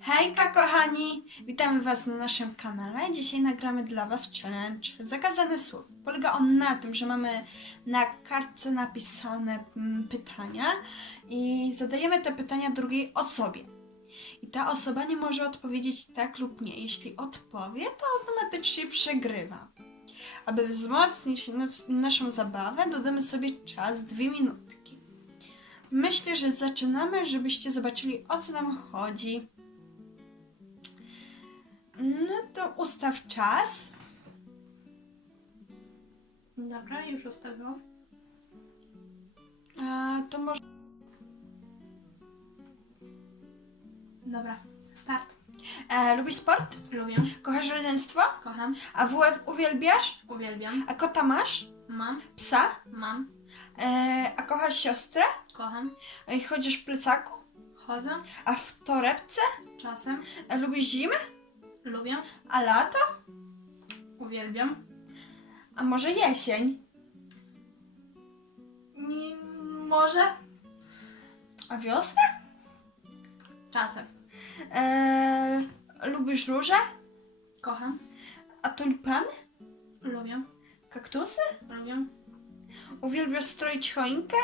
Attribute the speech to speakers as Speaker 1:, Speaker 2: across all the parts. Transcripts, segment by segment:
Speaker 1: Hejka kochani! Witamy Was na naszym kanale. Dzisiaj nagramy dla Was challenge Zakazane słów. Polega on na tym, że mamy na kartce napisane mm, pytania i zadajemy te pytania drugiej osobie. I ta osoba nie może odpowiedzieć tak lub nie. Jeśli odpowie, to automatycznie przegrywa. Aby wzmocnić nas, naszą zabawę, dodamy sobie czas dwie minutki. Myślę, że zaczynamy, żebyście zobaczyli o co nam chodzi. To ustaw czas.
Speaker 2: Dobra, już ustawiłam.
Speaker 1: A, to może.
Speaker 2: Dobra, start.
Speaker 1: E, lubisz sport?
Speaker 2: Lubię,
Speaker 1: Kochasz rodzeństwo?
Speaker 2: kocham,
Speaker 1: A WF uwielbiasz?
Speaker 2: uwielbiam.
Speaker 1: A kota masz?
Speaker 2: Mam,
Speaker 1: Psa?
Speaker 2: mam,
Speaker 1: E, a kochasz siostrę?
Speaker 2: kocham.
Speaker 1: I chodzisz w plecaku?
Speaker 2: Chodzę,
Speaker 1: A w torebce?
Speaker 2: czasem.
Speaker 1: A lubisz zimę?
Speaker 2: Lubię,
Speaker 1: A lato?
Speaker 2: uwielbiam.
Speaker 1: A może jesień?
Speaker 2: Może?
Speaker 1: A wiosnę?
Speaker 2: Czasem.
Speaker 1: E, lubisz róże?
Speaker 2: Kocham,
Speaker 1: A tulipany?
Speaker 2: lubię,
Speaker 1: Kaktusy?
Speaker 2: lubię.
Speaker 1: Uwielbiasz stroić choinkę?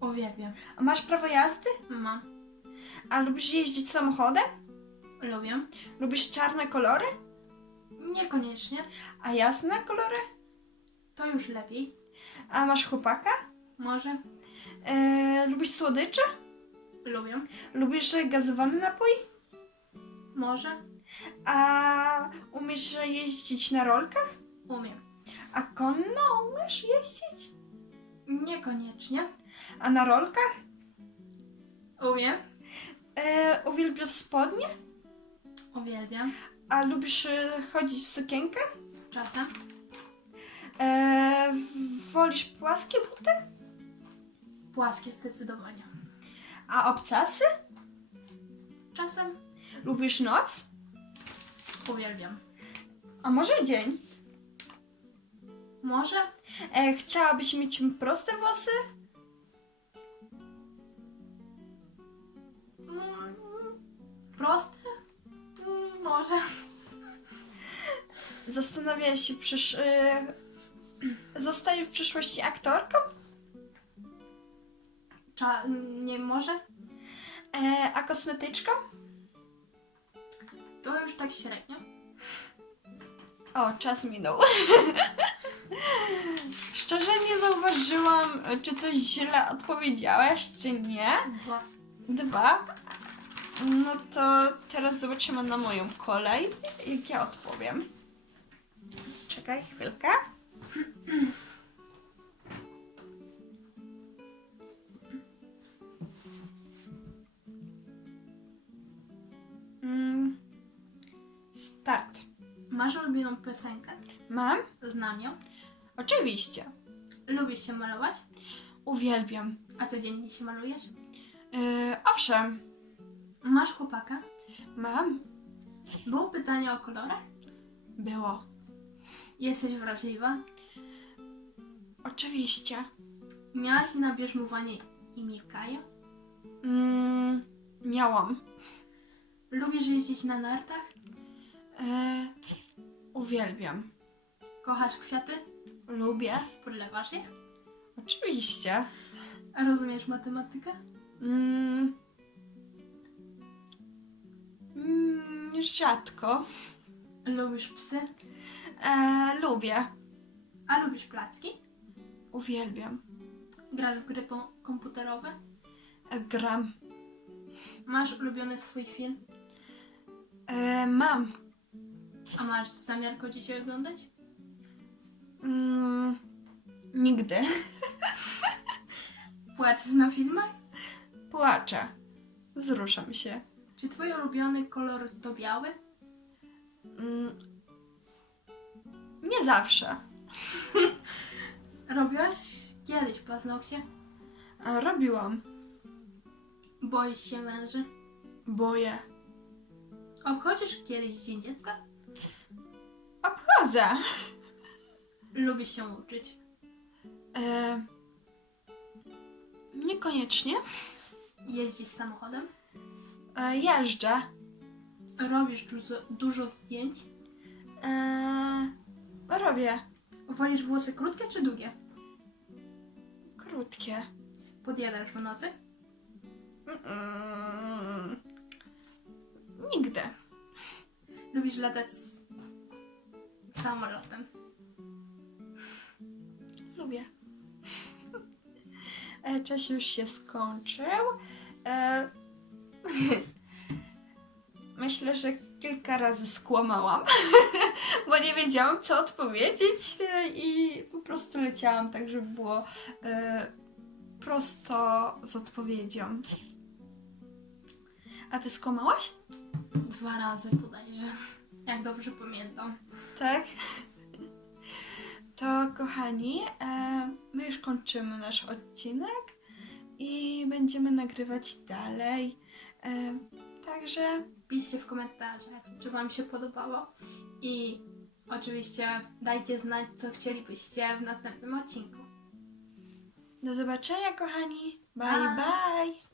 Speaker 2: Uwielbiam.
Speaker 1: A masz prawo jazdy?
Speaker 2: Mam,
Speaker 1: A lubisz jeździć samochodem?
Speaker 2: Lubię.
Speaker 1: Lubisz czarne kolory?
Speaker 2: Niekoniecznie.
Speaker 1: A jasne kolory?
Speaker 2: To już lepiej.
Speaker 1: A masz chłopaka?
Speaker 2: Może?
Speaker 1: E, lubisz słodycze?
Speaker 2: Lubię.
Speaker 1: Lubisz gazowany napój?
Speaker 2: Może?
Speaker 1: A umiesz jeździć na rolkach?
Speaker 2: Umiem.
Speaker 1: A konno umiesz jeździć?
Speaker 2: Niekoniecznie.
Speaker 1: A na rolkach?
Speaker 2: Umiem.
Speaker 1: E, uwielbiasz spodnie?
Speaker 2: Uwielbiam.
Speaker 1: A lubisz e, chodzić w sukienkach?
Speaker 2: Czasem.
Speaker 1: E, wolisz płaskie buty?
Speaker 2: Płaskie zdecydowanie.
Speaker 1: A obcasy?
Speaker 2: Czasem.
Speaker 1: Lubisz noc?
Speaker 2: Uwielbiam.
Speaker 1: A może dzień?
Speaker 2: Może?
Speaker 1: E, chciałabyś mieć proste włosy?
Speaker 2: Mm, Proste? Może.
Speaker 1: Zastanawiałaś się, przysz... Zostanie w przyszłości aktorką?
Speaker 2: Cza- nie może?
Speaker 1: E, a kosmetyczką?
Speaker 2: To już tak średnio.
Speaker 1: O, czas minął. Szczerze nie zauważyłam, czy coś źle odpowiedziałaś, czy nie.
Speaker 2: Bo
Speaker 1: Dwa. No to teraz zobaczymy na moją kolej, jak ja odpowiem. Czekaj chwilkę. Mm. Start.
Speaker 2: masz ulubioną piosenkę?
Speaker 1: Mam?
Speaker 2: Znam ją.
Speaker 1: Oczywiście.
Speaker 2: Lubisz się malować?
Speaker 1: Uwielbiam.
Speaker 2: A codziennie się malujesz?
Speaker 1: Yy, owszem,
Speaker 2: Masz chłopaka?
Speaker 1: mam.
Speaker 2: Było pytanie o kolorach?
Speaker 1: Było.
Speaker 2: Jesteś wrażliwa?
Speaker 1: Oczywiście.
Speaker 2: Miałaś na bierzmowanie imię Kaja?
Speaker 1: Mm, miałam.
Speaker 2: Lubisz jeździć na nartach?
Speaker 1: Yy, uwielbiam.
Speaker 2: Kochasz kwiaty?
Speaker 1: Lubię.
Speaker 2: Podlewasz je?
Speaker 1: Oczywiście.
Speaker 2: A rozumiesz matematykę?
Speaker 1: Mm, rzadko.
Speaker 2: Lubisz psy?
Speaker 1: E, lubię.
Speaker 2: A lubisz placki?
Speaker 1: Uwielbiam.
Speaker 2: Grasz w gry po- komputerowe?
Speaker 1: E, gram.
Speaker 2: Masz ulubiony swój film?
Speaker 1: E, mam.
Speaker 2: A masz zamiar go dzisiaj oglądać?
Speaker 1: Mm, nigdy.
Speaker 2: Płacisz na filmach?
Speaker 1: Płaczę. Wzruszam się.
Speaker 2: Czy twój ulubiony kolor to biały?
Speaker 1: Mm, nie zawsze.
Speaker 2: Robiłaś kiedyś paznokcie?
Speaker 1: Robiłam.
Speaker 2: Boisz się węży?
Speaker 1: Boję.
Speaker 2: Obchodzisz kiedyś Dzień Dziecka?
Speaker 1: Obchodzę.
Speaker 2: Lubisz się uczyć?
Speaker 1: E, niekoniecznie.
Speaker 2: Jeździsz samochodem?
Speaker 1: E, jeżdżę.
Speaker 2: Robisz dużo, dużo zdjęć?
Speaker 1: E, robię
Speaker 2: Wolisz włosy krótkie czy długie?
Speaker 1: krótkie.
Speaker 2: Podjadasz w nocy?
Speaker 1: Mm, nigdy.
Speaker 2: Lubisz latać z samolotem?
Speaker 1: Lubię. E, Czas już się skończył. E, Myślę, że kilka razy skłamałam, bo nie wiedziałam, co odpowiedzieć e, i po prostu leciałam tak, żeby było e, prosto z odpowiedzią. A ty skłamałaś?
Speaker 2: Dwa razy bodajże. Jak dobrze pamiętam.
Speaker 1: Tak. To kochani, e, my już kończymy nasz odcinek i będziemy nagrywać dalej. E, także
Speaker 2: Piszcie w komentarzach, czy Wam się podobało. I oczywiście dajcie znać, co chcielibyście w następnym odcinku.
Speaker 1: do zobaczenia, kochani. Bye,
Speaker 2: Bye.
Speaker 1: bye.